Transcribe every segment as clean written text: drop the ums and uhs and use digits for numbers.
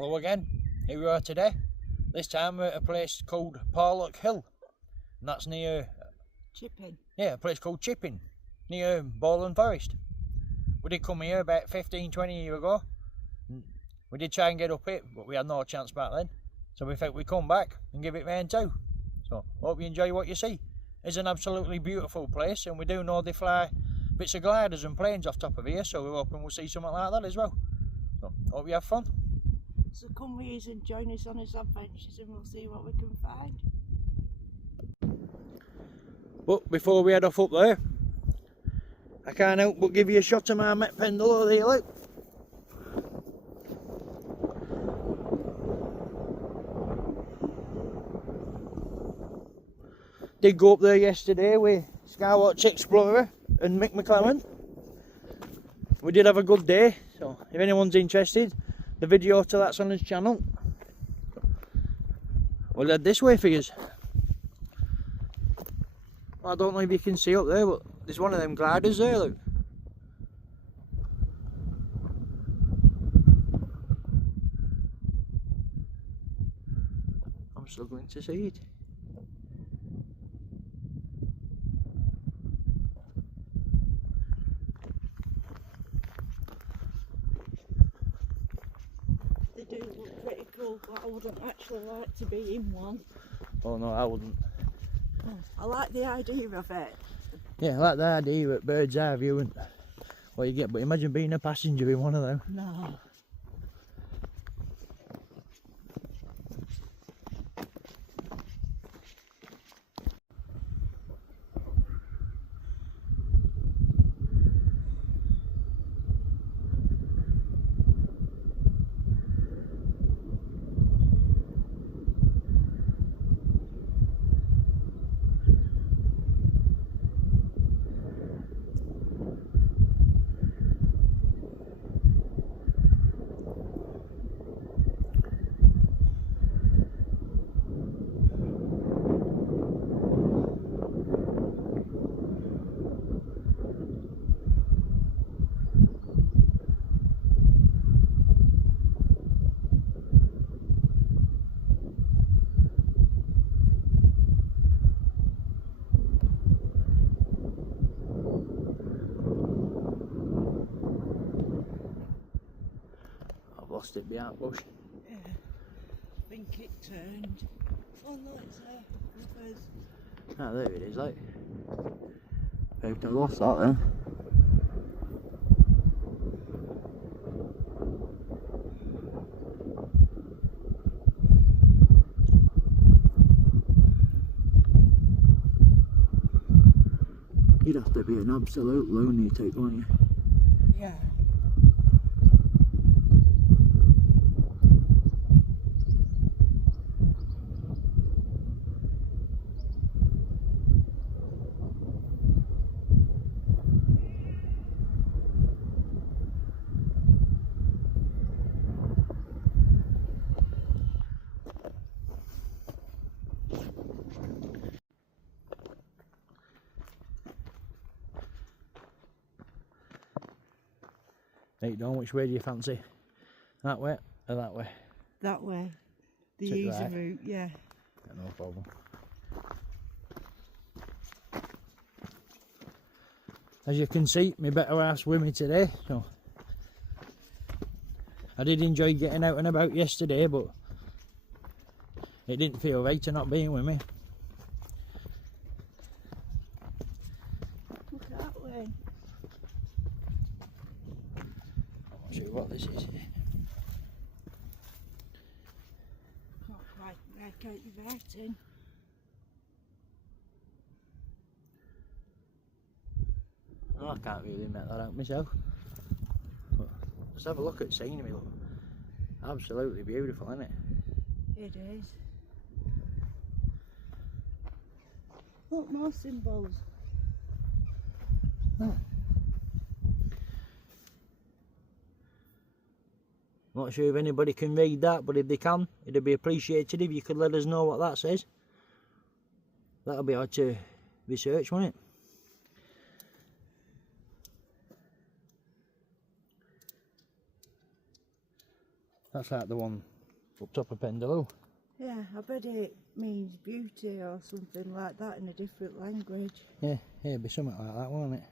Hello again, here we are today. This time we're at a place called Parlick Hill, and that's near Chipping. Yeah, a place called Chipping, near Bowland Forest. We did come here about 15-20 years ago. We did try and get up it, but we had no chance back then. So we thought we'd come back and give it round too. So hope you enjoy what you see. It's an absolutely beautiful place, and we do know they fly bits of gliders and planes off top of here, so we're hoping we'll see something like that as well. So hope you have fun. So come with us and join us on his adventures and we'll see what we can find. But before we head off up there, I can't help but give you a shot of my met Pendle over there, look. Did go up there yesterday with Skywatch Explorer and Mick McClellan. We did have a good day, so if anyone's interested, the video to that's on his channel. We'll head this way for you. I don't know if you can see up there, but there's one of them gliders there, look. I'm struggling to see it. They do look pretty cool, but I wouldn't actually like to be in one. Oh no, I wouldn't. I like the idea of it. Yeah, I like the idea of bird's eye view and what you get, but imagine being a passenger in one of them. No. Lost it behind bush. Yeah. I think it turned. Oh no, it's there. Ah, there it is, like. I've lost that then. You'd have to be an absolute lunatic, wouldn't you? Yeah. Right, Don, which way do you fancy? That way or that way? That way. The Take easy right. route, yeah. Yeah, no problem. As you can see, my better half's with me today, so I did enjoy getting out and about yesterday, but it didn't feel right to not being with me. Look at that way. I'm not sure what this is. Not quite right out your writing. Oh, I can't really make that out myself. But just have a look at scenery, look. Absolutely beautiful, isn't it? It is. Look, more symbols. Oh. Not sure if anybody can read that, but if they can, it'd be appreciated if you could let us know what that says. That'll be hard to research, won't it? That's like the one up top of Pendle Hill. Yeah, I bet it means beauty or something like that in a different language. Yeah, it'd be something like that, won't it?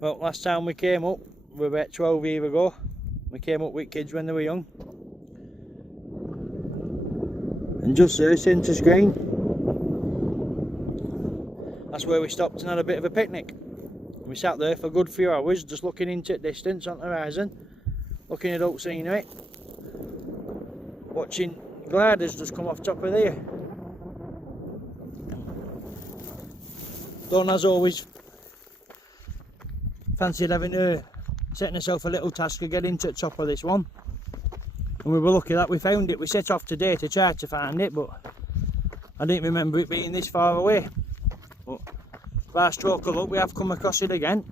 Well, last time we came up, we were about 12 years ago. We came up with kids when they were young. And just there, centre screen, that's where we stopped and had a bit of a picnic. We sat there for a good few hours, just looking into the distance on the horizon, looking at old scenery, watching gliders just come off top of there. Dawn has always fancied having setting herself a little task of getting to the top of this one, and we were lucky that we found it. We set off today to try to find it, but I didn't remember it being this far away. But by stroke of luck we have come across it again,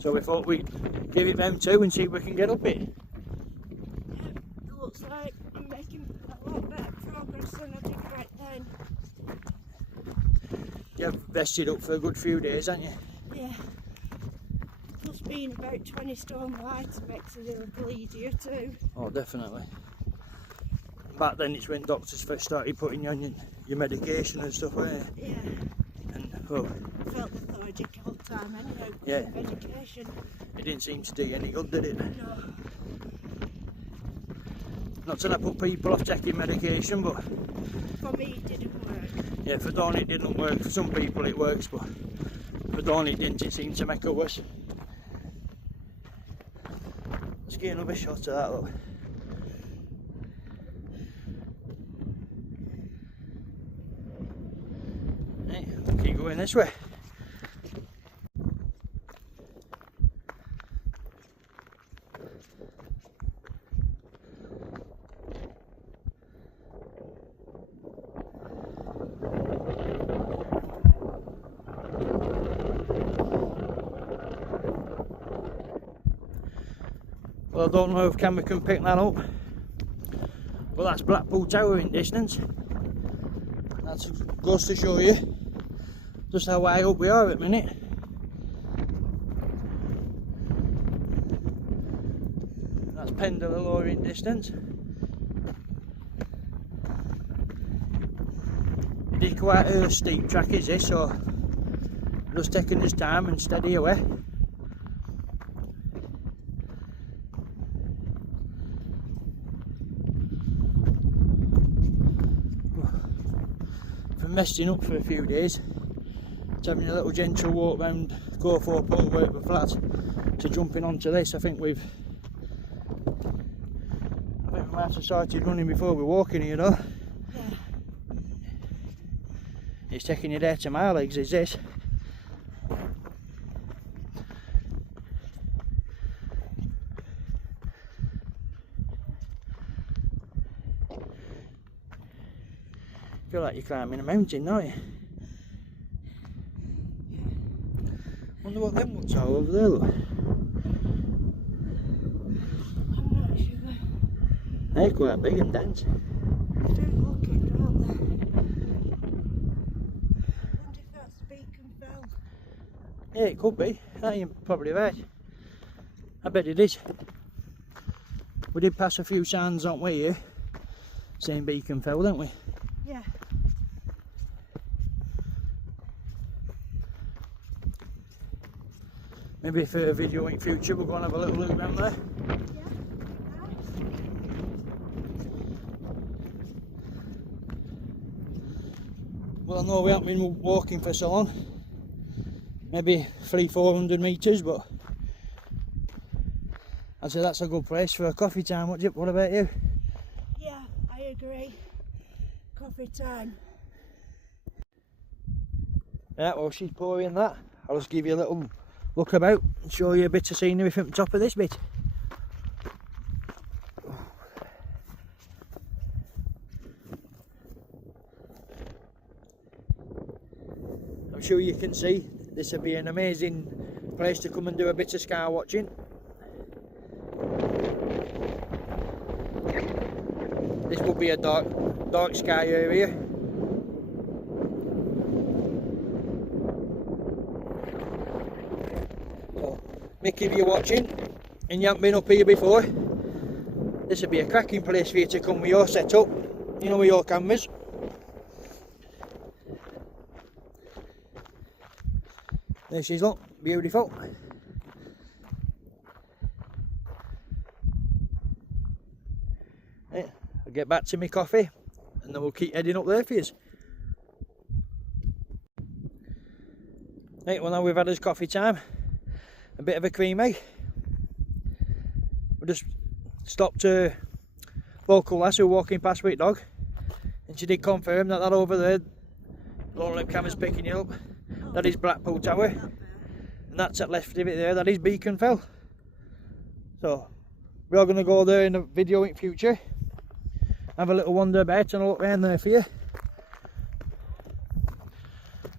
so we thought we'd give it them too and see if we can get up it. Yeah, it looks like I'm making a lot better progress than I did right then. You've vested up for a good few days, haven't you? Yeah. Plus being about 20 stone light makes it a little easier too. Oh, definitely. Back then it's when doctors first started putting you on your medication and stuff like that. Yeah. And well, I felt lethargic all the time anyhow, because yeah, of medication. it didn't seem to do you any good, did it? No. Not that I put people off taking medication, but For me it didn't work. yeah, for Dawn it didn't work. For some people it works, but for Dawn it didn't. It seemed to make her worse. Let's get another shot of that, look. Right, we'll keep going this way. Well, I don't know if camera can pick that up, but that's Blackpool Tower in distance. That goes to show you just how high up we are at the minute. That's Pendle Hill in distance. It is quite a steep track, is this, so just taking his time and steady away. Messing up for a few days, it's having a little gentle walk round Go 4 pole work with flats to jumping onto this. I think we might have started running before we're walking, you know. Yeah. It's taking you there to my legs, is this. Feel like you're climbing a mountain, don't you? Wonder what them ones are over there, look. I'm not sure. They're quite big and dense. They're looking, aren't they? I wonder if that's Beacon Fell. Yeah, it could be. You're probably right. I bet it is. We did pass a few signs on way here saying Beacon Fell, didn't we? Yeah. Maybe for a video in future we're going to have a little look around there. Yeah. Well, I know we haven't been walking for so long. Maybe 300-400 metres, but I'd say that's a good place for a coffee time. What about you? Yeah, I agree. Coffee time. Yeah, well, she's pouring that. I'll just give you a little look about and show you a bit of scenery from the top of this bit. I'm sure you can see this would be an amazing place to come and do a bit of sky watching. This would be a dark sky area. So, Mick, if you're watching and you haven't been up here before, this would be a cracking place for you to come with your setup, you know, with your cameras. There she's, look, beautiful. Yeah, I'll get back to my coffee and then we'll keep heading up there for you. Right, well now we've had us coffee time, a bit of a creamy. We just stopped a local lass who was walking past with dog, and she did confirm that over there, all them cameras picking you up, that is Blackpool Tower, and that's at left of it there, that is Beacon Fell. So we are going to go there in a video in future, have a little wander about and a look around there for you.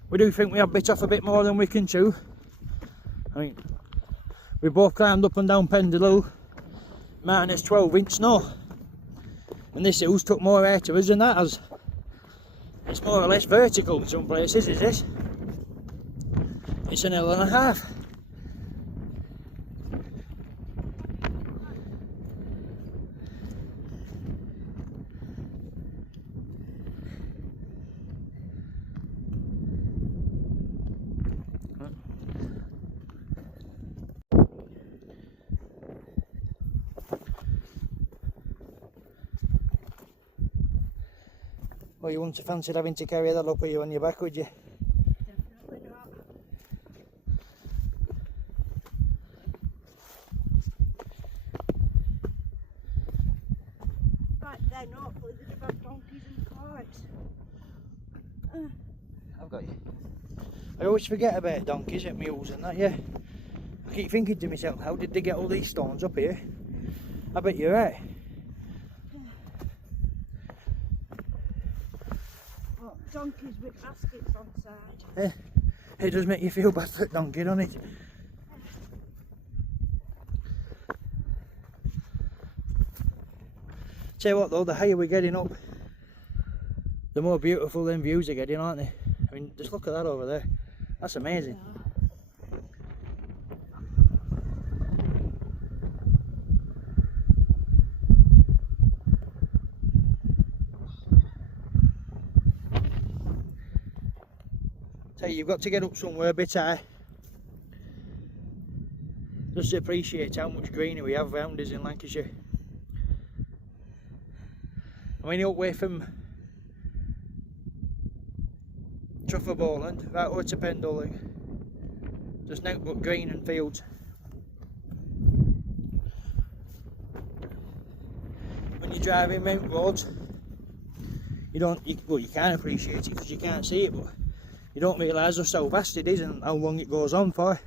We do think we have bit off a bit more than we can chew. I mean, we both climbed up and down Pendle Hill, minus 12-inch snow, and this hill's took more out of us than that has. It's more or less vertical in some places, is this? It's an hill and a half. Well, you wouldn't have fancied having to carry that up here on your back, would you? Definitely not. Back then, hopefully they'd have had donkeys and carts. I've got you. I always forget about donkeys and mules and that, yeah. I keep thinking to myself, how did they get all these stones up here? I bet you're right. Well, donkeys with baskets on side. Yeah. It does make you feel bad for a donkey, doesn't it? Tell you what though, the higher we're getting up, the more beautiful them views are getting, aren't they? I mean, just look at that over there. That's amazing. Yeah. Tell you, you've got to get up somewhere a bit high. Just to appreciate how much greenery we have around us in Lancashire. I mean, away from Bowland, right over to Pendle Hill, just nothing but green and fields. When you're driving mountain roads, you can't appreciate it because you can't see it, but you don't realise just how vast it is and how long it goes on for.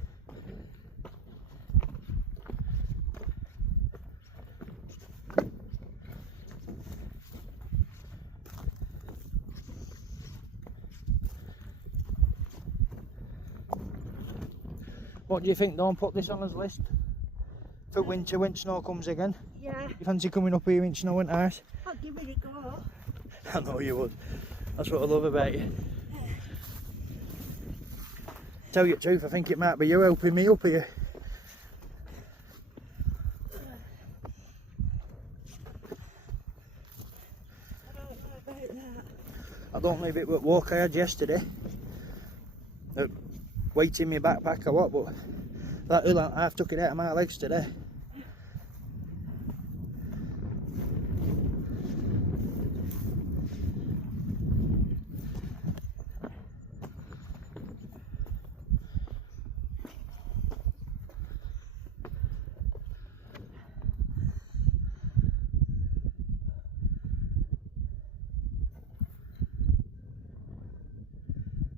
What do you think, Dawn? Put this on as list for winter when snow comes again? Yeah, You fancy coming up here in snow and ice? I'll give it a go. I know you would. That's what I love about you. Tell you the truth, I think it might be you helping me up here. I don't know about that. I don't leave it with walk I had yesterday. Weight in my backpack or what, but that hill, I've took it out of my legs today.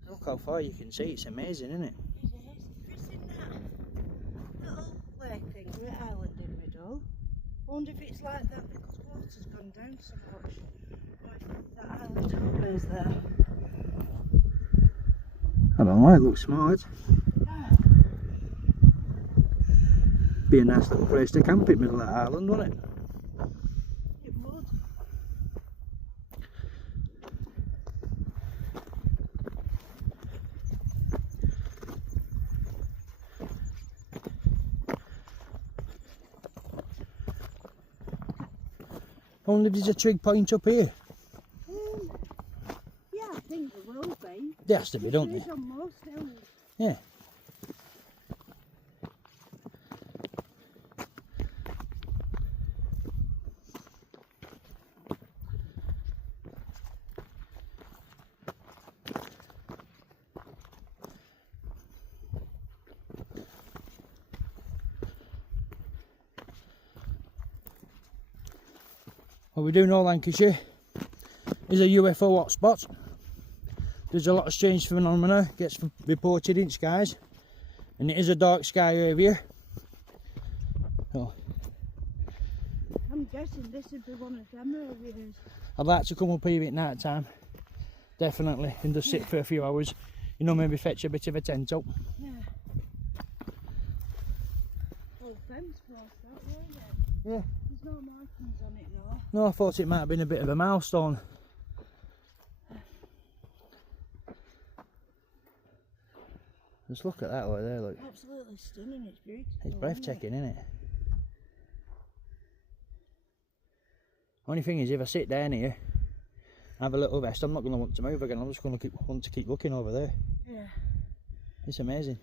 Look how far you can see, it's amazing, isn't it? It is. Have you seen that little lake thing with an island in the middle? I wonder if it's like that because water's gone down so much. Or if that island always there. I don't know, it looks smart. Yeah. Be a nice little place to camp in the middle of that island, wouldn't it? It would. I wonder if there's a trig point up here. Yeah, I think there will be. There has to be, don't There there? is on most hills. Yeah. What we do know, Lancashire is a UFO hotspot. There's a lot of strange phenomena gets reported in skies, and it is a dark sky area. So I'm guessing this would be one of them areas. I'd like to come up here at night time, definitely, and just sit for a few hours. You know, maybe fetch a bit of a tent up. Yeah. Well, fence was that, weren't it? Yeah. There's no markings on it though. No, I thought it might have been a bit of a milestone. Just look at that over there, look. Absolutely stunning, it's beautiful. It's breathtaking, isn't it? Only thing is, if I sit down here, have a little rest, I'm not going to want to move again. I'm just going to want to keep looking over there. Yeah. It's amazing.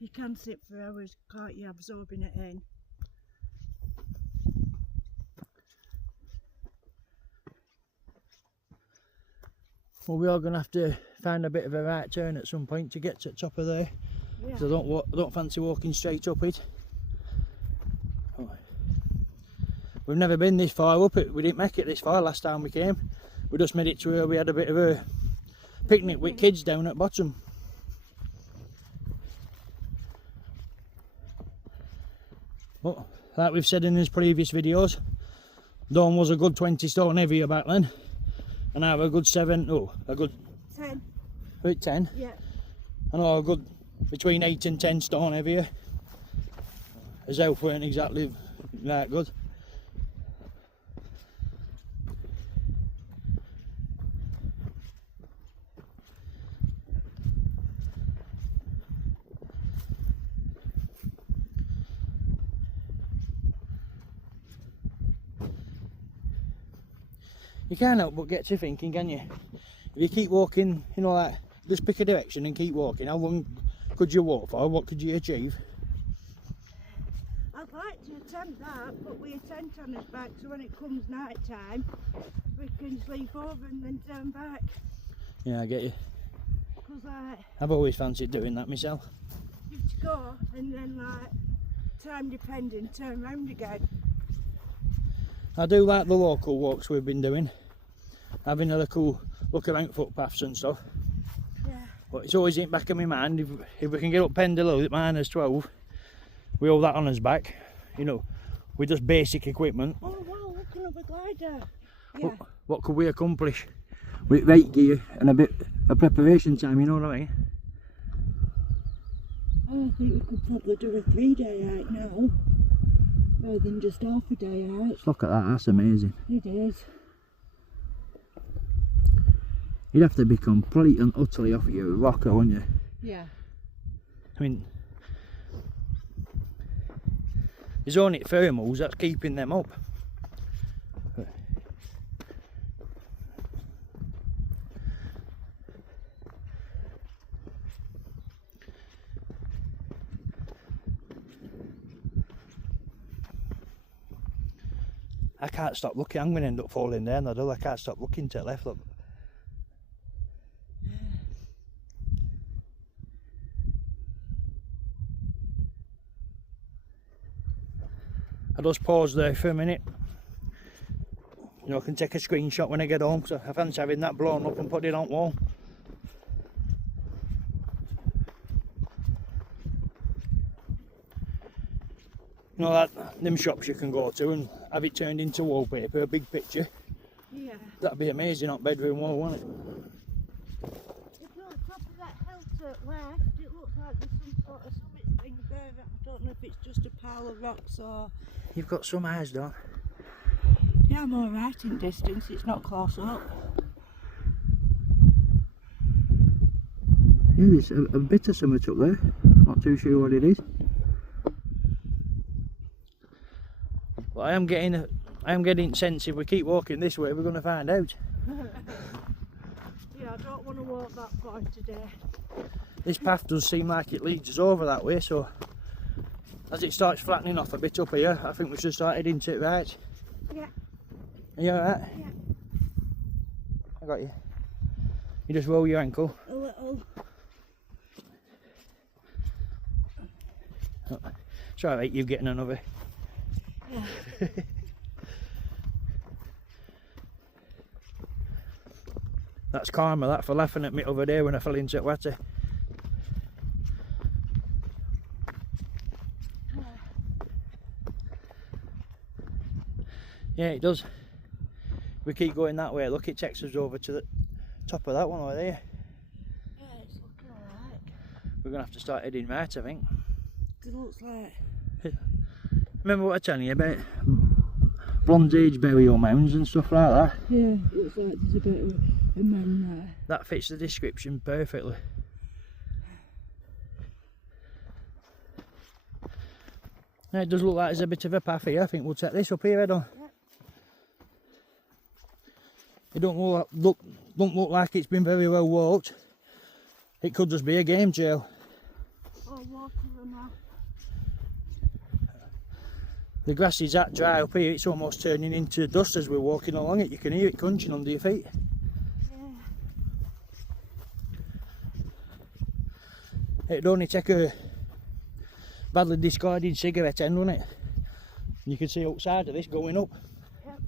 You can sit for hours, can't you, absorbing it in. Well, we are going to have to find a bit of a right turn at some point to get to the top of there. Yeah. So I don't fancy walking straight up it. Oh. We've never been this far up it. We didn't make it this far last time we came. We just made it to where we had a bit of a picnic with kids down at bottom. But like we've said in his previous videos, Dawn was a good 20 stone heavier back then, and I have a good 10. 10. Yeah. I know a good between 8 and 10 stone heavier. His health weren't exactly that good. You can't help but get to thinking, can you? If you keep walking, you know, like, just pick a direction and keep walking, how long could you walk for? What could you achieve? I'd like to attempt that, but we tent on us back so when it comes night time, we can sleep over and then turn back. Yeah, I get you. Because like, I've always fancied doing that myself. you have to go and then like, time depending, turn round again. I do like the local walks we've been doing, having a little look around footpaths and stuff. Yeah. But it's always in the back of my mind, if we can get up Pendle Hill at -12, we all that on us back, you know, with just basic equipment. Oh wow, look another glider. Yeah. What could we accomplish with right gear and a bit of preparation time, you know what I mean? I think we could probably do a 3-day hike now, rather than just half a day hike. Just look at that, that's amazing. It is. You'd have to be complete and utterly off your rocker, wouldn't you? Yeah. mean, it's only thermals that's keeping them up. I can't stop looking. I'm going to end up falling down the hill. I can't stop looking to the left. Look. I just pause there for a minute. You know, I can take a screenshot when I get home, so I fancy having that blown up and put it on wall. You know, them shops you can go to and have it turned into wallpaper, a big picture. Yeah. That'd be amazing on bedroom wall, wouldn't it? It's on the top of that hill to the left. It looks like there's some sort of summit thing there. I don't know if it's just a pile of rocks or... You've got some eyes, don't Yeah, I'm alright in distance. It's not close up. Yeah, there's a bit of something up there. Not too sure what it is. But I am getting sense if we keep walking this way, we're going to find out. Yeah, I don't want to walk that far today. This path does seem like it leads us over that way, so as it starts flattening off a bit up here, I think we should start heading to it right. Yeah. Are you alright? Yeah. I got you. You just roll your ankle. A little. Oh, it's alright, you're getting another. Yeah. That's karma, that, for laughing at me over there when I fell into the water. Yeah, it does. We keep going that way, look, it takes us over to the top of that one over there. Yeah, it's looking alright. We're going to have to start heading right, I think. It looks like... Remember what I was telling you about Bronze Age burial mounds and stuff like that? Yeah, it looks like there's a bit of a mound there. That fits the description perfectly. Yeah, it does look like there's a bit of a path here. I think we'll take this up here, head on. Yeah. It don't look like it's been very well walked. It could just be a game jail. Oh, water runner. The grass is that dry up here, it's almost turning into dust as we're walking along it. You can hear it crunching under your feet. Yeah. It'd only take a badly discarded cigarette end, wouldn't it? You can see outside of this going up. Yep.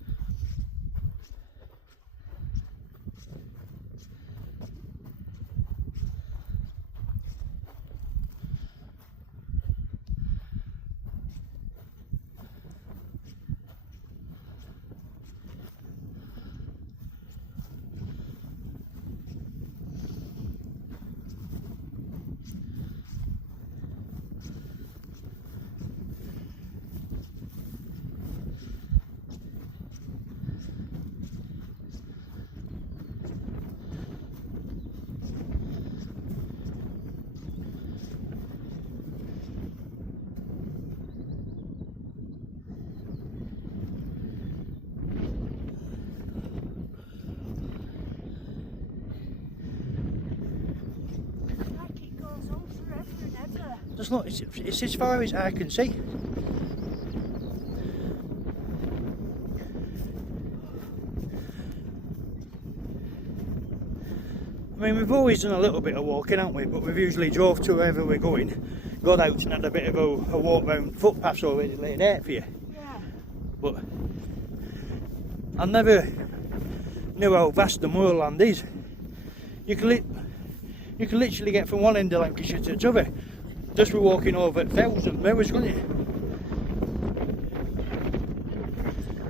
Just look, it's as far as I can see. I mean, we've always done a little bit of walking, haven't we? But we've usually drove to wherever we're going, got out and had a bit of a walk round footpaths already laid out for you. Yeah. But I never knew how vast the moorland is. You can literally get from one end of Lancashire to the other. Just for walking over fells and meadows, couldn't you?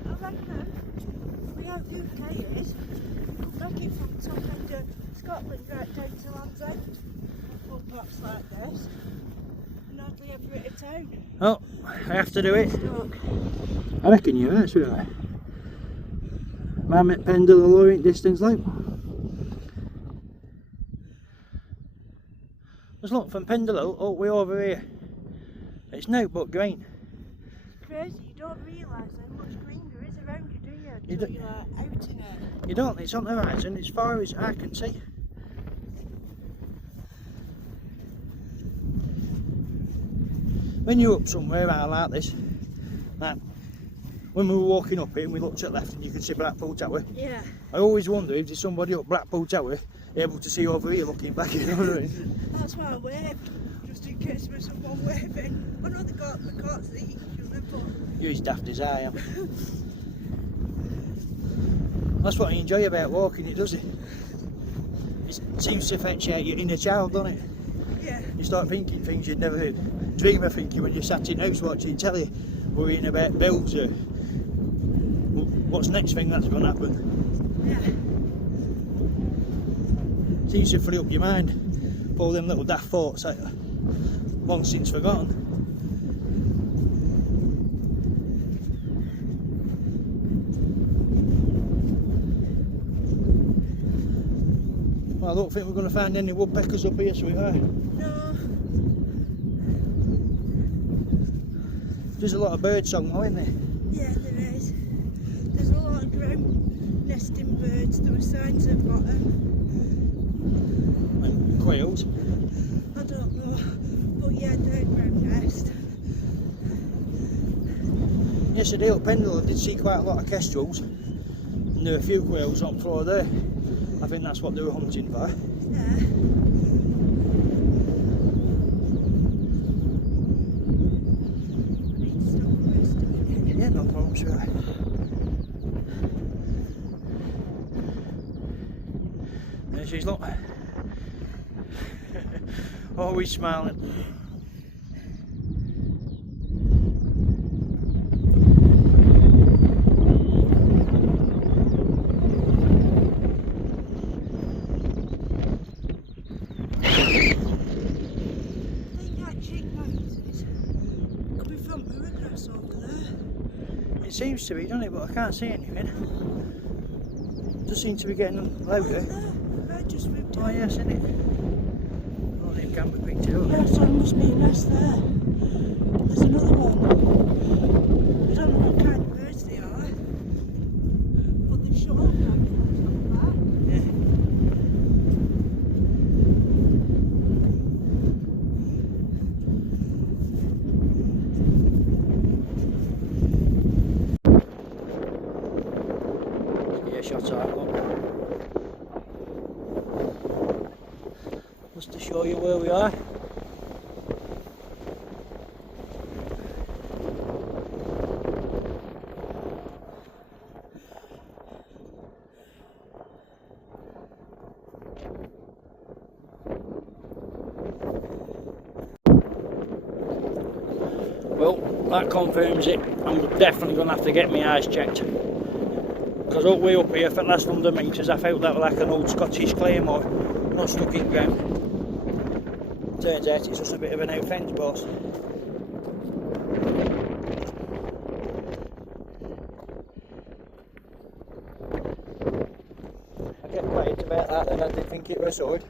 I reckon we have UK is back it from top end of Scotland right down to Land's End. Footpaths like this. And hardly ever at a town. Oh, I have to do it. Stuck. I reckon you're right, sweetheart. I'm at Pendle Hill, distance like. Just look from Pendle Hill all the way over here. It's no but green. It's crazy, you don't realise how much green there is around you, do you? You Until you're like out in it. You don't, it's on the horizon as far as I can see. When you're up somewhere out like this, like when we were walking up here and we looked at left and you can see Blackpool Tower, Yeah. I always wonder if there's somebody up Blackpool Tower able to see over here looking back, you know what I mean? That's why I waved, just in case there was someone waving. I know they can't see each other, but... You're as daft as I am. That's what I enjoy about walking, it does it. It seems to fetch out your inner child, doesn't it? Yeah. You start thinking things you'd never dream of thinking when you're sat in house watching telly, worrying about bills or what's the next thing that's going to happen. Yeah. Seems to free up your mind, all them little daft thoughts that are long since forgotten. Well, I don't think we're going to find any woodpeckers up here, sweetheart. No. There's a lot of bird song though, isn't there? Yeah, there is. There's a lot of ground nesting birds. There were signs of them. And quails. I don't know. But yeah, they're ground nest. Yesterday up Pendle I did see quite a lot of kestrels. And there were a few quails on the floor there. I think that's what they were hunting for. Yeah. Yeah, no problem, sure. There she's, look. Always smiling. It seems to be, doesn't it? But I can't see anything. Does seem to be getting louder. Bird just moved Oh yes, isn't it? Oh, they can be picked it up. Yeah, so there must be a nest there. There's another one. I don't know what kind of birds they are. But they've shut up now. Shots out, look. Just to show you where we are. Well, that confirms it. I'm definitely going to have to get my eyes checked. Because all the way up here for the last 100 metres I felt that was like an old Scottish claymore, not stuck in ground. Turns out it's just a bit of an out fence boss. I get quiet about that then, I didn't think it was a sword.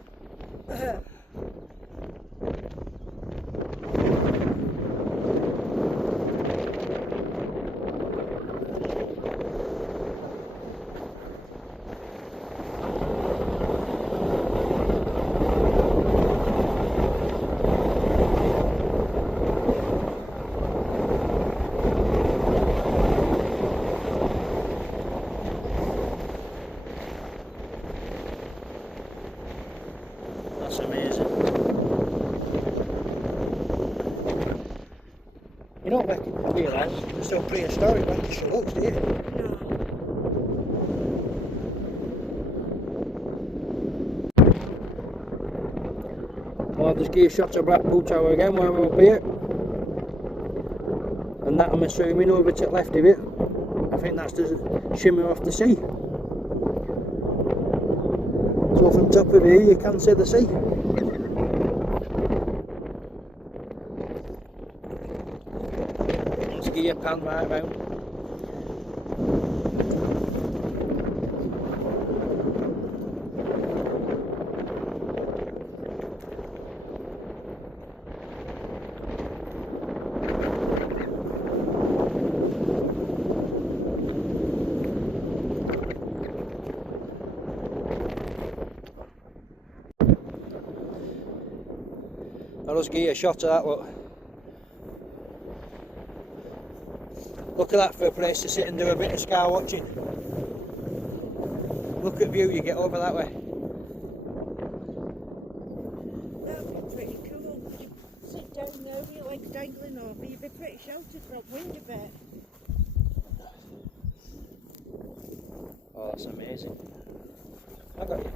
That's amazing. You don't realise it's still prehistoric Lancashire looks, do you? No. Well, I'll just give you shots of Blackpool Tower again while we're up here. And that I'm assuming over to the left of it. I think that's the shimmer off the sea. So from top of here you can see the sea. Let's give you a pan right round. I'll just give you a shot of that, look. Look at that for a place to sit and do a bit of sky watching. Look at view you get over that way. That'd be pretty cool. You sit down there with your legs dangling over, you'd be pretty sheltered from wind a bit. Oh, that's amazing. I got you.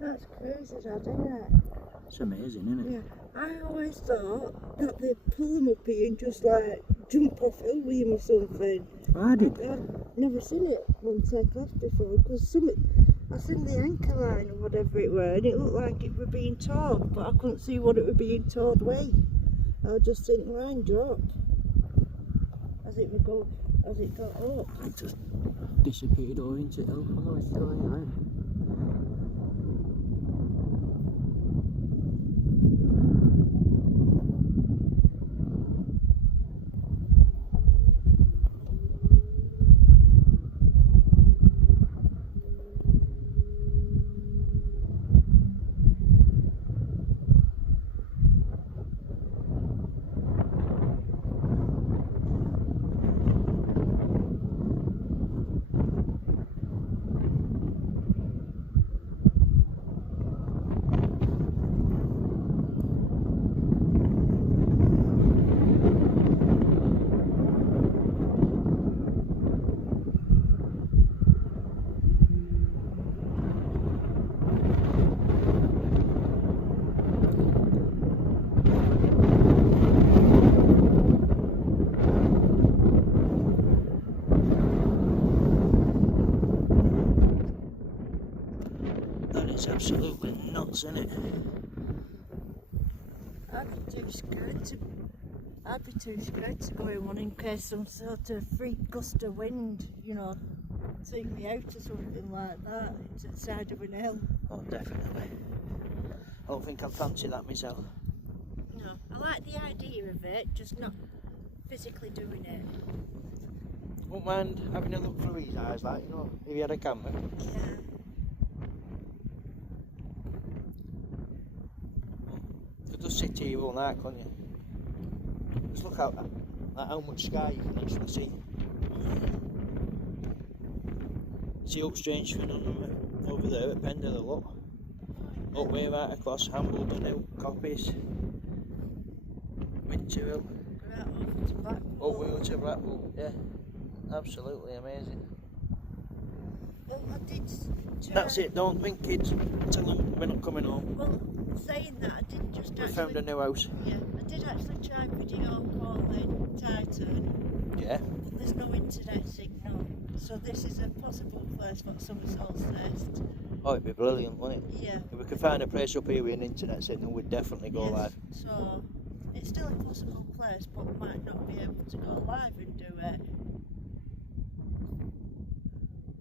That's crazy, Dad, isn't it? It's amazing, isn't it? Yeah. I always thought that they'd pull them up here and just like jump off hill with him or something. I did. I've never seen it one take off before because I seen the anchor line or whatever it were and it looked like it were being towed, but I couldn't see what it were being towed with. I just seen the line drop as it got up. It just disappeared over into hill. I know it's still in there. It's absolutely nuts, isn't it? I'd be too scared to go in one in case some sort of freak gust of wind, you know, take me out or something like that. It's at the side of an hill. Oh, definitely. I don't think I'd fancy that myself. No, I like the idea of it, just not physically doing it. Won't mind having a look through his eyes, like, you know, if you had a camera. Yeah. You could just sit here all night, couldn't you? Just look out at how much sky you can actually see. See up Strange Fin over there at Pendle Hill, look. Up way right across Hambledon Hill, Copies, Winter Hill. Right over to Blackpool. Up way to Blackpool, yeah. Absolutely amazing. Well, I did try. That's it, don't think kids. Tell them we're not coming home. Well, saying that, I did just We actually. found a new house. Yeah, I did actually try video calling Titan. Yeah. But there's no internet signal. So this is a possible place for Somersault's Nest. Oh, it'd be brilliant, wouldn't it? Yeah. If we could find a place up here with an internet signal, we'd definitely go Yes. live. So it's still a possible place, but we might not be able to go live and do it.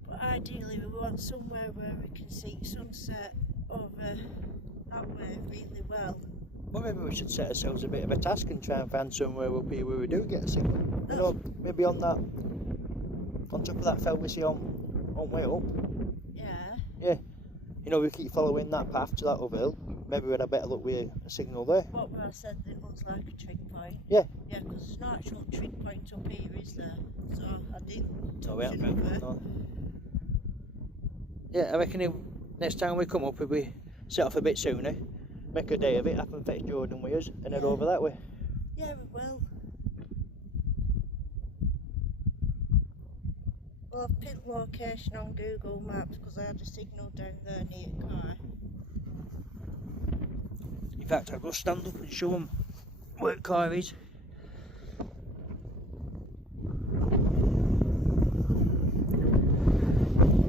But ideally, we want somewhere where we can see sunset over that way really well. Well, maybe we should set ourselves a bit of a task and try and find somewhere up here where we do get a signal. You know, maybe on top of that fell we see on way up. Yeah. Yeah. You know, we keep following that path to that other hill. Maybe we'd have better luck with a signal there. What where I said that it looks like a trig point. Yeah. Yeah, because there's no actual trig point up here, is there? So I didn't. No, we haven't touch found it. it, no. Yeah, I reckon if next time we come up, if we set off a bit sooner, make a day of it, I can fetch Jordan with us and head over that way. Yeah, we will. Well, I've pinned location on Google Maps because I had a signal down there near the car. In fact, I'll go stand up and show them where the car is.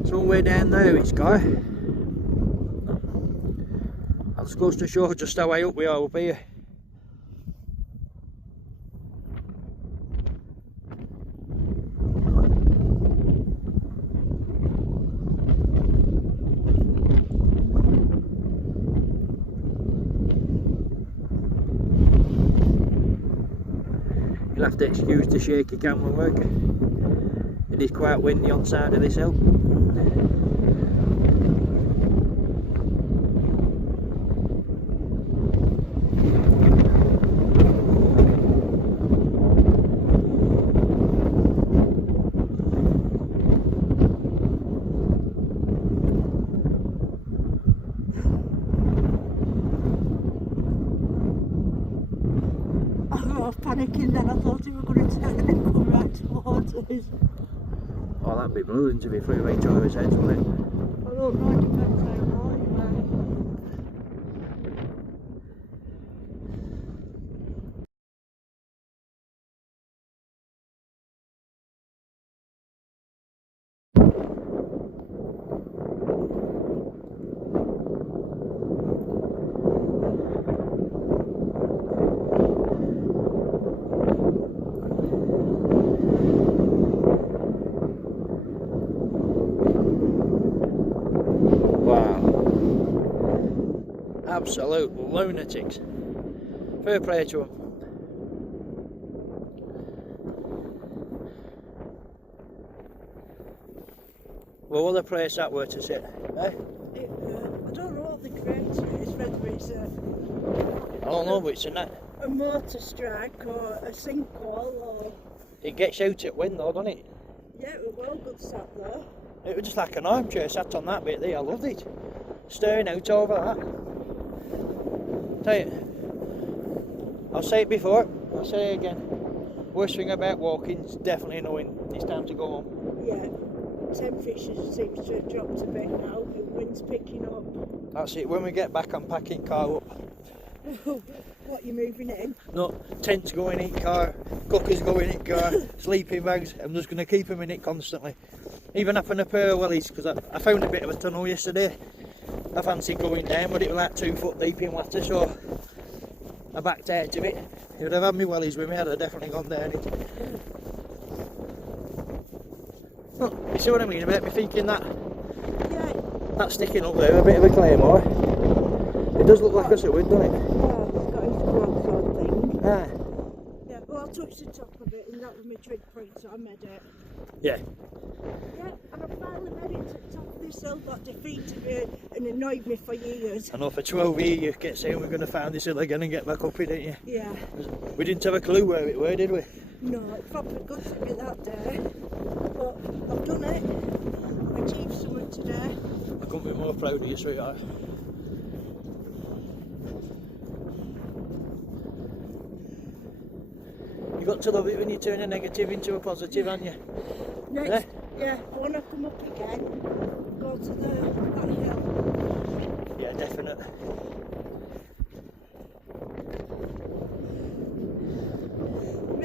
It's all the way down there, it's car. That just goes to show just how high up we are up here. You'll have to excuse the shaky camera work. It is quite windy on the side of this hill. I was panicking then, I thought he was going to turn and come right towards us. Oh, that'd be brilliant if he flew right over his head, wouldn't it? I don't know, it depends how low you are. Absolute lunatics. Fair play to them. Well, what a place that were to sit, eh? I don't know what the crater is, whether it's I don't know, but it's a motor strike or a sinkhole or... it gets out at wind though, doesn't it? Yeah, it was well good sat there. It was just like an armchair sat on that bit there, I loved it. Staring out over that. Tell you, I'll say it before, I'll say it again. Worst thing about walking is definitely knowing it's time to go home. Yeah, temperature seems to have dropped a bit now, the wind's picking up. That's it, when we get back I'm packing car up. What, you moving in? No, tents go in it car, cookers go in it car, sleeping bags, I'm just going to keep them in it constantly. Even up in a pair of wellies, because I found a bit of a tunnel yesterday. I fancied going down, but it was like 2 foot deep in water, so I backed out of it. If I'd have had my wellies with me, I'd have definitely gone down it. Oh, you see what I mean about me thinking that? Yeah. That's sticking up there, a bit of a claymore. It does look like a suet, doesn't it? Yeah, it's got his gloves on thing. Ah. Yeah, well I touched the top of it and that was my trig point, so I made it. Yeah. Yeah, and I finally made it to the top of this hill that defeated me and annoyed me for years. I know for 12 years you kept saying we're going to find this hill again and get back up it, didn't you? Yeah. We didn't have a clue where it were, did we? No, it probably good to me that day. But I've done it. I achieved something today. I couldn't be more proud of you, sweetheart. You've got to love it when you turn a negative into a positive, haven't you? Next, yeah, when I come up again, go to that hill. Yeah, definite.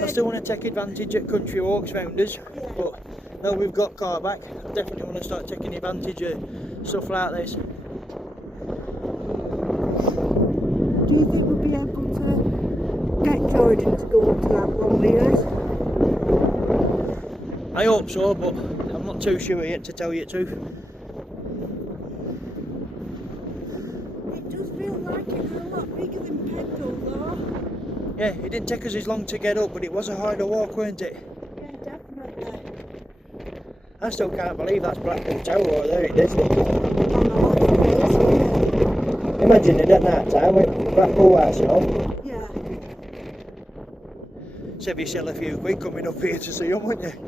I still want to take advantage at country walks round us, but now we've got car back, I definitely want to start taking advantage of stuff like this. Do you think we'll be able to get Jordan to go up to that one with us? I hope so, but I'm not too sure yet, to tell you the truth. It does feel like it's a lot bigger than Pendle though. Yeah, it didn't take us as long to get up, but it was a harder walk, weren't it? Yeah, definitely. I still can't believe that's Blackpool Tower over there, it is. I know it is, yeah. Imagine it at that time, with Blackpool lights on. Yeah. Save yourself a few quid coming up here to see them, wouldn't you?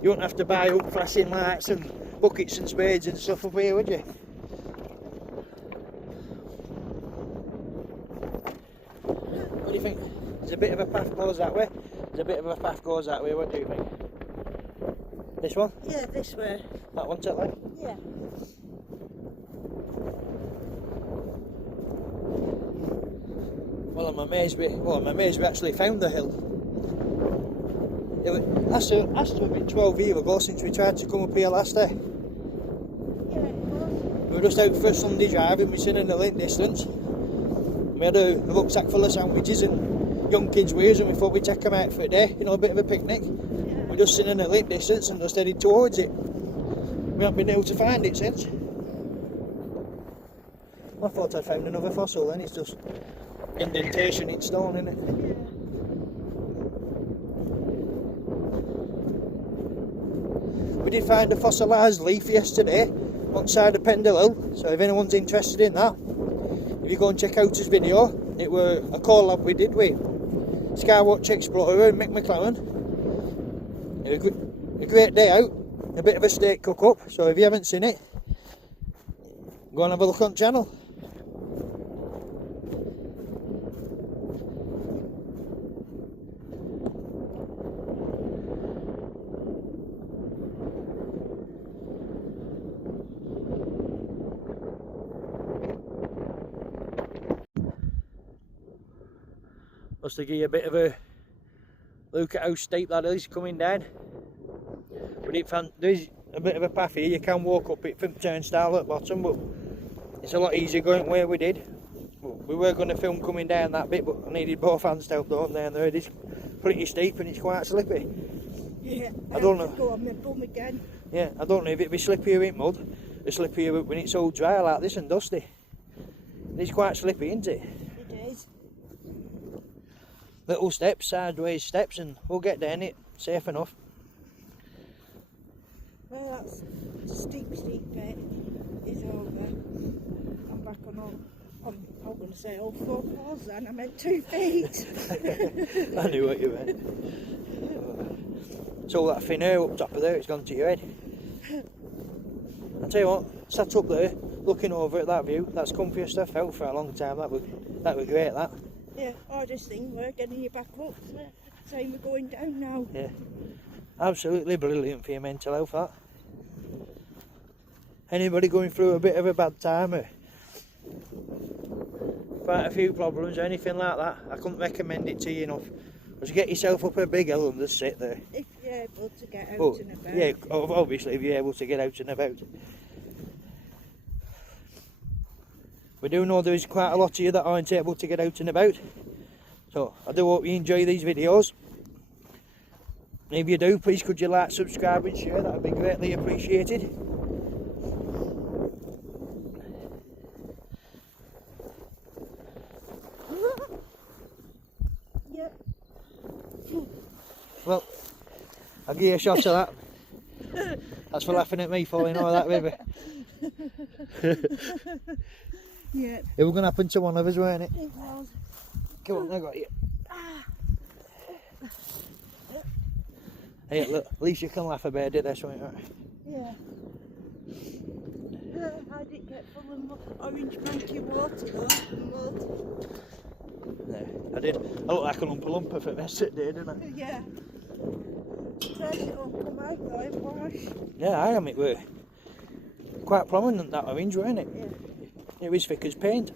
You wouldn't have to buy up flashing lights and buckets and spades and stuff up here, would you? What do you think? There's a bit of a path goes that way. There's a bit of a path goes that way, what do you think? This one? Yeah, this way. That one to the left? Yeah. Well, I'm amazed we actually found the hill. It has to have been 12 years ago since we tried to come up here last day. Yeah, it was. We were just out for a Sunday drive and we seen in the lake distance. We had a rucksack full of sandwiches and young kids' wares, and we thought we'd take them out for a day, you know, a bit of a picnic. Yeah. We just seen in the lake distance and just headed towards it. We haven't been able to find it since. I thought I'd found another fossil, then it's just indentation in stone, isn't it? Yeah. We did find a fossilised leaf yesterday outside of Pendle Hill, so if anyone's interested in that, if you go and check out his video, it were a collab we did with Skywatch Explorer and Mick McLaren. It was a great day out, a bit of a steak cook up, so if you haven't seen it, go and have a look on the channel. Just to give you a bit of a look at how steep that is coming down. But there's a bit of a path here, you can walk up it from turnstile at the bottom, but it's a lot easier going where we did. We were going to film coming down that bit, but I needed both hands to help down there. It is pretty steep and it's quite slippy. Yeah, I don't know. Go on my bum again. Yeah, I don't know if it'd be slippier in mud, or slippier when it's all dry like this and dusty. It's quite slippy, isn't it? It is. Little steps, sideways steps, and we'll get down it safe enough. Well, that's steep bit is over. I'm back on all. I'm going to say all 4 paws then. I meant 2 feet. I knew what you meant. It's all that thin air up top of there, it's gone to your head. I tell you what, sat up there, looking over at that view, that's comfiest I've felt for a long time. That was great, that. Yeah, hardest thing, we're getting you back up. Same we're going down now. Yeah, absolutely brilliant for your mental health, that. Anybody going through a bit of a bad time or quite a few problems or anything like that, I couldn't recommend it to you enough. Just get yourself up a big hill and just sit there. If you're able to get out and about. Yeah, obviously if you're able to get out and about. We do know there is quite a lot of you that aren't able to get out and about. So I do hope you enjoy these videos. And if you do, please could you like, subscribe and share, that would be greatly appreciated. Yep. Well, I'll give you a shot of that. That's for laughing at me falling over that river. Yeah. It was going to happen to one of us, weren't it? It was. Come on, I got you. Hey, look, at least you can laugh about it, that's right. Yeah. I didn't get full of orange cranky water though. Mud. No, I did. I look like a lumper for the rest of the day, didn't I? Yeah. Says it'll come out though and wash. Yeah, I am. It were quite prominent, that orange, weren't it? Yeah. It was thick as paint.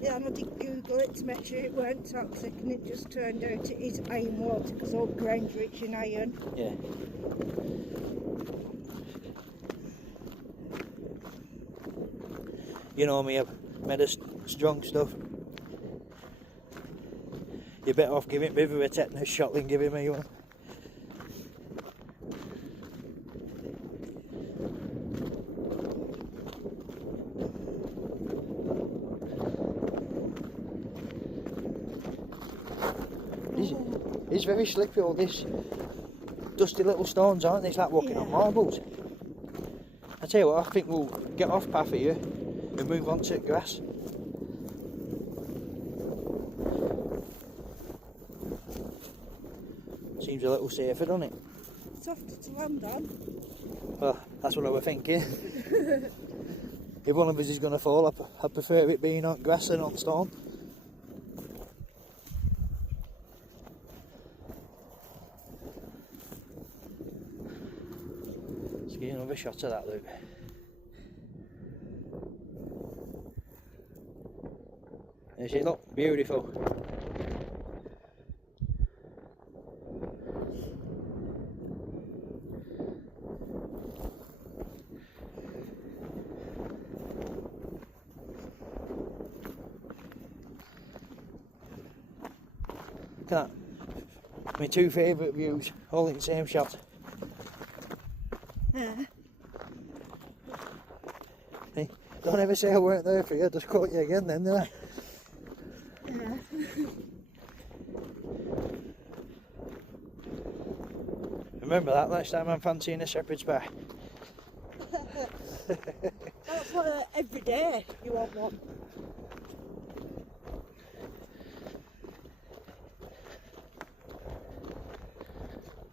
Yeah, and I did Google it to make sure it weren't toxic, and it just turned out it is iron water because all ground's rich in iron. Yeah. You know me, I've made a strong stuff. You're better off giving River a tetanus shot than giving me one. It's very slippy, all this dusty little stones, aren't they? It's like walking on marbles. I tell you what, I think we'll get off path here and move on to grass. Seems a little safer, doesn't it? Softer to land on. Well, that's what I was thinking. If one of us is going to fall, I prefer it being on grass than on stone. get another shot of that, Luke. There she look, beautiful. Look at that. My two favourite views, all in the same shot. Yeah. Hey, don't ever say I weren't there for you, just caught you again then, didn't I? Yeah. Remember that next time I'm fancying a shepherd's pie. That's what every day you want one.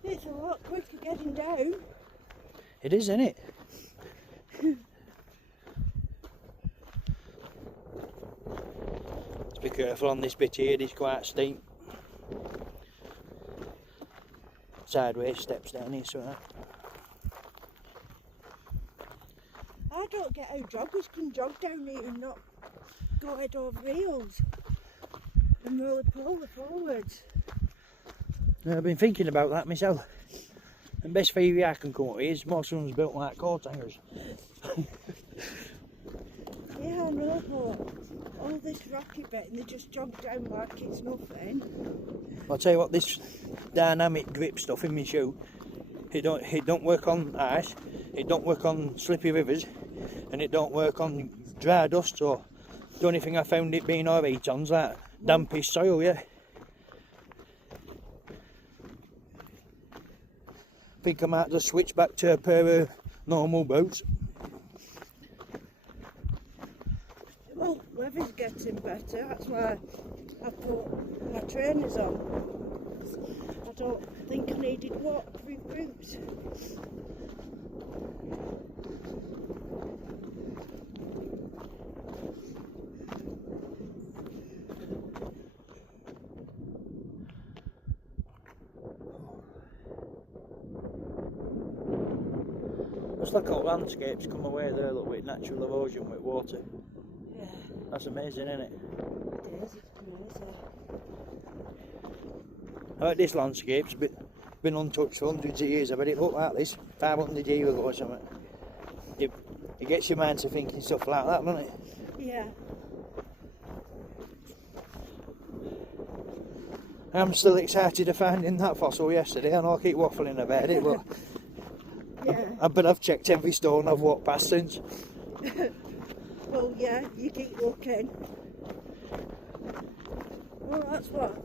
It's a lot quicker getting down. It is, isn't it? Just be careful on this bit here, it is quite steep. Sideways steps down here, so that. I don't get how joggers can jog down here and not go head over heels and roll the forwards. I've been thinking about that myself. And best theory I can come up with is most of them's built like coat hangers. Yeah, I know, but all this rocky bit and they just jog down like it's nothing. I'll tell you what, this dynamic grip stuff in my shoe, it don't work on ice, it don't work on slippy rivers, and it don't work on dry dust. So the only thing I found it being alright on's like dampish soil, yeah. I think I might just switch back to a pair of normal boots. Well, weather's getting better, that's why I put my trainers on. I don't think I needed waterproof boots. Looks like all landscapes come away there, look, with natural erosion with water. Yeah, That's amazing, isn't it? it is, it's crazy. I like this landscape's been untouched for hundreds of years. I bet it looked like this 500 years ago or something. It gets your mind to thinking stuff like that, doesn't it? Yeah. I'm still excited of finding that fossil yesterday. I know I keep waffling about it, but Yeah. but I've checked every stone I've walked past since. Well, yeah, you keep looking. Well, that's what.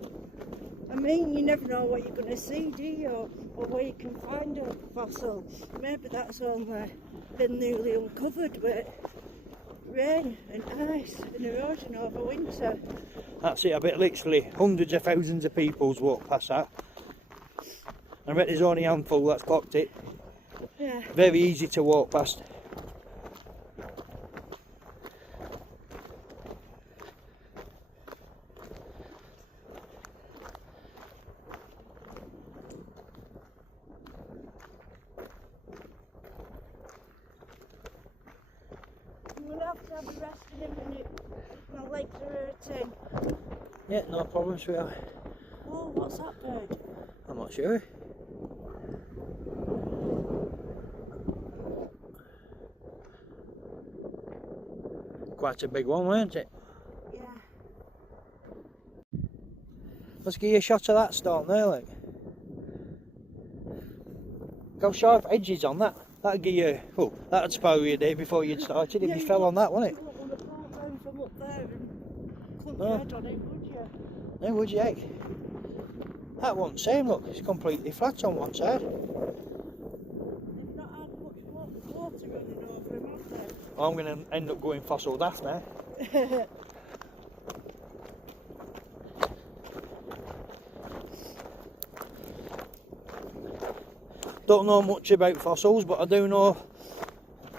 I mean, you never know what you're going to see, do you? Or where you can find a fossil. Maybe that's only been newly uncovered with rain and ice and erosion over winter. That's it, I bet literally hundreds of thousands of people's walked past that. I bet there's only a handful that's clocked it. Yeah. Very easy to walk past. I'm going to have a rest in a minute. My legs are hurting. Yeah, no problem, sweetheart. Oh, what's that bird? I'm not sure. Quite a big one, weren't it? Yeah. Let's give you a shot of that stone there, look. Go sharp edges on that. That'd give you, oh, that'd spoil your day before you'd started if you fell on that, wouldn't it? You wouldn't want to fall down from up there and clump No. your head on it, would you? No, would you, heck? That one's the same, look, it's completely flat on one side. They've not had much water running over them, have they? I'm going to end up going fossil daft now. Don't know much about fossils, but I do know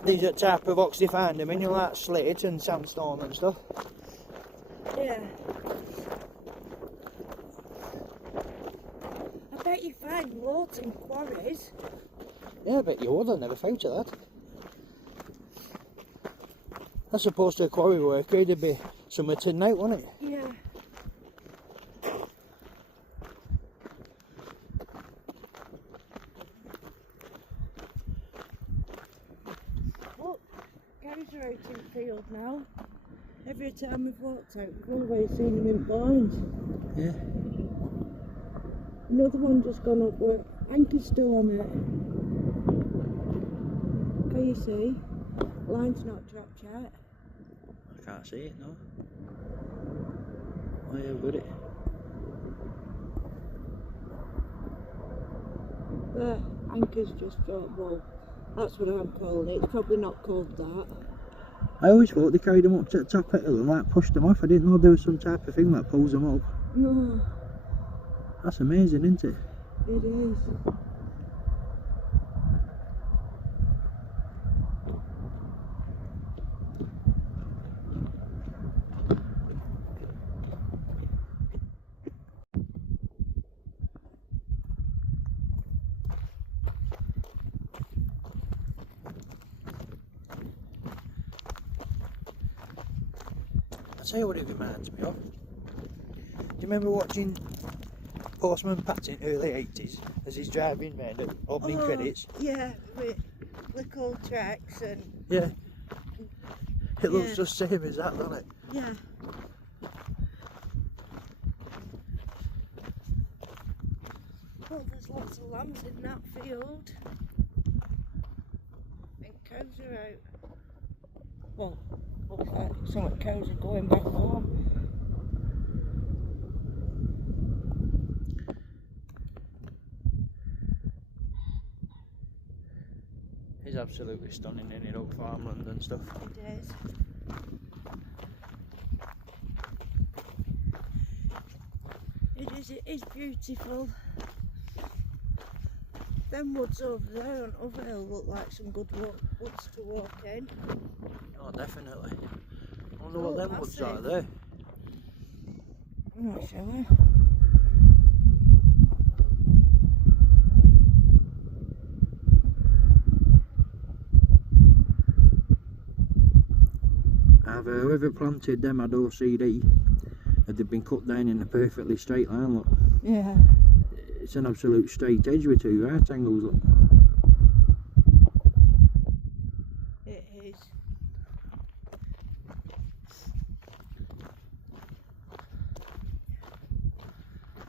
these are the type of rocks they find them in, you know, like slate and sandstone and stuff. Yeah. I bet you find loads in quarries. Yeah, I bet you would. I never thought of that. As opposed to a quarry worker, it'd be somewhere to night, wouldn't it? Yeah. Look, cows are out in the field now. Every time we've walked out, we've always seen them in blinds. Yeah. Another one just gone up where anchor's still on it. Can you see? Line's not dropped yet. I can't see it, no. Oh yeah, got it. There, anchor's just dropped. Well, that's what I'm calling it. It's probably not called that. I always thought they carried them up to the top of the hill and like pushed them off. I didn't know there was some type of thing that pulls them up. No, That's amazing, isn't it? it is. I'll tell you what it reminds me of. Do you remember watching Postman Pat in early 80s as he's driving round at opening credits? Yeah, with Blackpool tracks and Yeah. It looks Yeah. just the same as that, doesn't it? yeah. Well, there's lots of lambs in that field, and cows are out. Well, looks like some of the cows are going back home. It's absolutely stunning in it, up farmland and stuff. It is. It is beautiful. Them woods over there on Other Hill look like some good woods to walk in. Oh, definitely. I wonder what them woods are massive. there. I'm not sure. Whoever planted them had OCD, and they've been cut down in a perfectly straight line, look. Yeah. It's an absolute straight edge with two right angles, look. It is.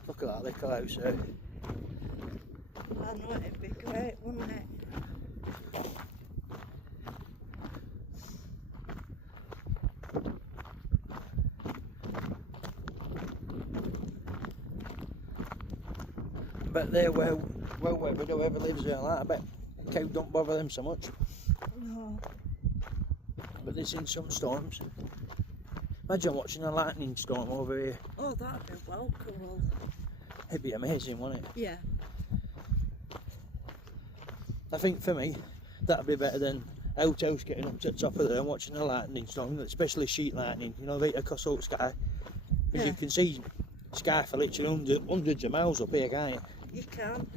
Look at that little house there. I know it'd be great, wouldn't it? I bet they're well weathered, whoever lives there like that. I bet cow don't bother them so much. No. But they've seen some storms. Imagine watching a lightning storm over here. Oh, that'd be well cool. It'd be amazing, wouldn't it? Yeah. I think for me, that'd be better than outhouse getting up to the top of there and watching a lightning storm, especially sheet lightning, you know, right across all the sky. Because you can see sky for literally hundreds of miles up here, can't you? You can.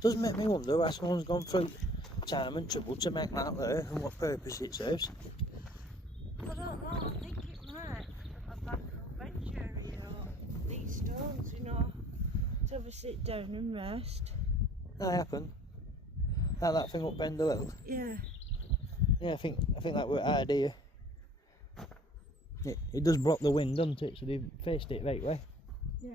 Does make me wonder why someone's gone through time and trouble to make that there and what purpose it serves. I don't know. I think it might a Blackpool bench area or these stones, you know, to have a sit down and rest. That happened. Like that thing up Pendle Hill. Yeah. Yeah, I think that were an idea. It does block the wind, doesn't it? So they faced it right way. Yeah.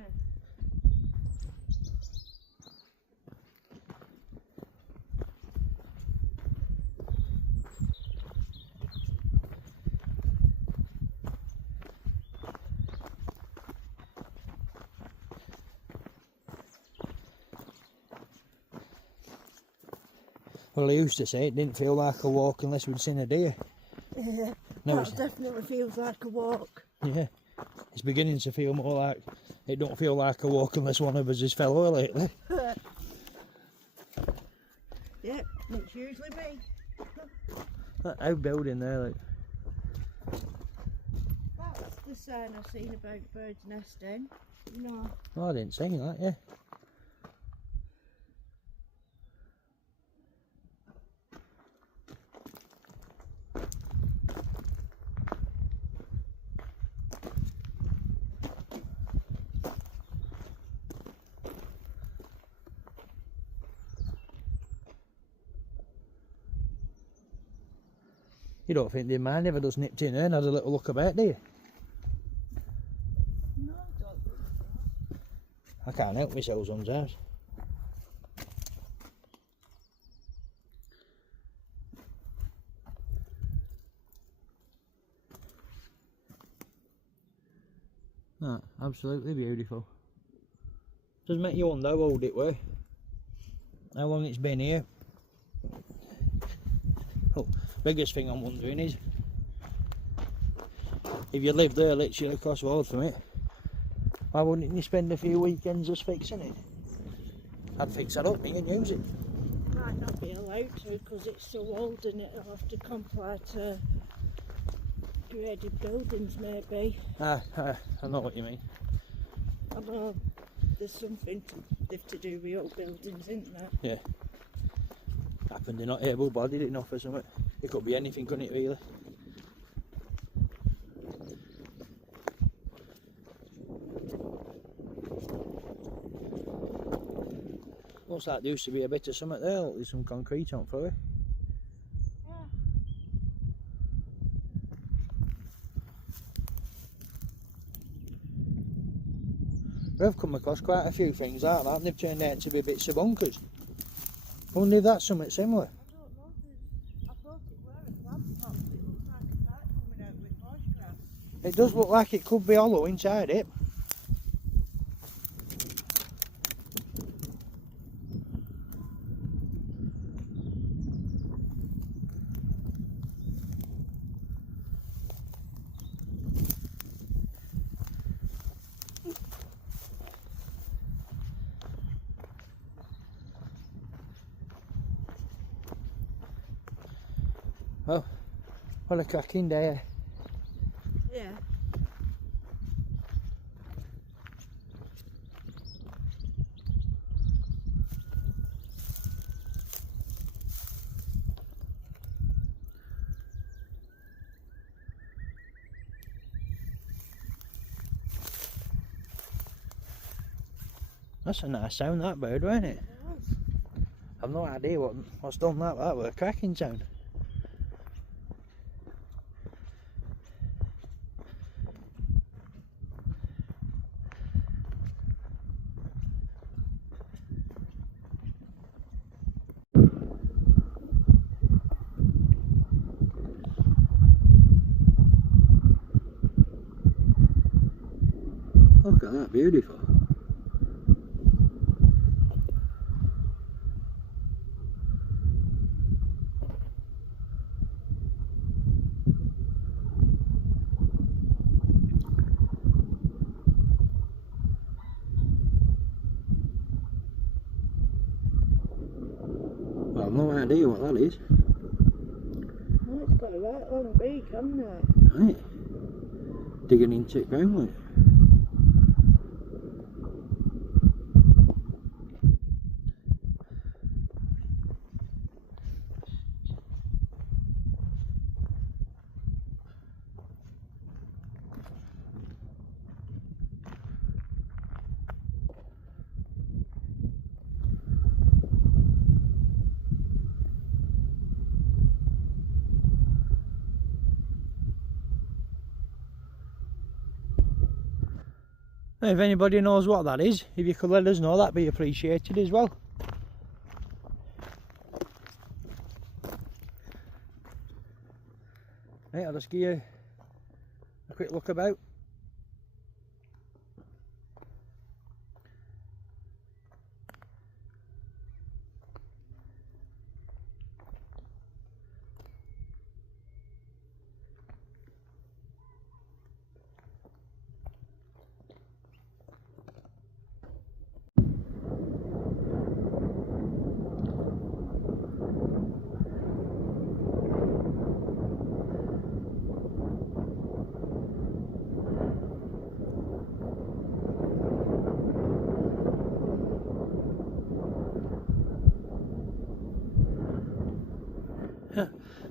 Well, they used to say it didn't feel like a walk unless we'd seen a deer. Yeah. No, That definitely feels like a walk. Yeah, it's beginning to feel more like it don't feel like a walk unless one of us is fell over lately. Yep, makes usually me. That outbuilding there, like. That's the sign I've seen about birds nesting. No. Oh, I didn't see that, yeah. You don't think the man ever does nipped in there and had a little look about, do you? No, I don't think so. I can't help myself sometimes. Ah, absolutely beautiful. Does make you wonder how old it were. How long it's been here. Oh, biggest thing I'm wondering is if you lived there literally across the road from it, why wouldn't you spend a few weekends just fixing it? I'd fix that up and use it. Might not be allowed to because it's so old and it'll have to comply to graded buildings maybe. I know what you mean. I know there's something to do with old buildings, isn't there? Yeah. Happened they're not able-bodied enough or something. It could be anything, couldn't it, really? Looks like there used to be a bit of something there. Look, there's some concrete on for it. Yeah. We've come across quite a few things like that and they've turned out to be bits of bunkers. I wonder if that's something similar. I don't know. I thought it were a plant pot. It looks like a pipe coming out with moisture. It does look like it could be hollow inside it. Well, what a cracking day. Yeah. That's a nice sound, that bird, wasn't it? It was. I've no idea what's done that. That was a cracking sound. Look at that, beautiful. Well, I've no idea what that is. Oh, it's got a right long beak, hasn't it? Right. Digging into it ground, like. If anybody knows what that is, if you could let us know, that'd be appreciated as well. Right, I'll just give you a quick look about.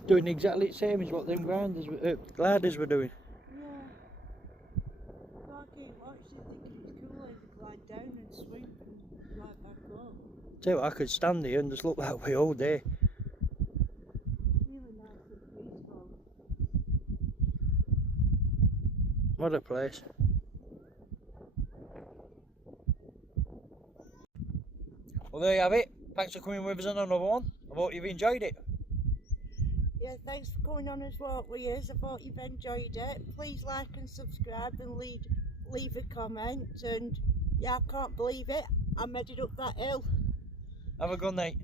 doing exactly the same as what them gliders were doing. Yeah. I keep watching thinking it's cool as you glide down and swoop and glide back up. Tell you what, I could stand here and just look that way all day. It's really nice and peaceful. What a place. Well, there you have it. Thanks for coming with us on another one. I hope you've enjoyed it. Yeah, thanks for coming on as well with us. I thought you've enjoyed it. Please like and subscribe and leave a comment. And yeah, I can't believe it. I'm headed up that hill. Have a good night.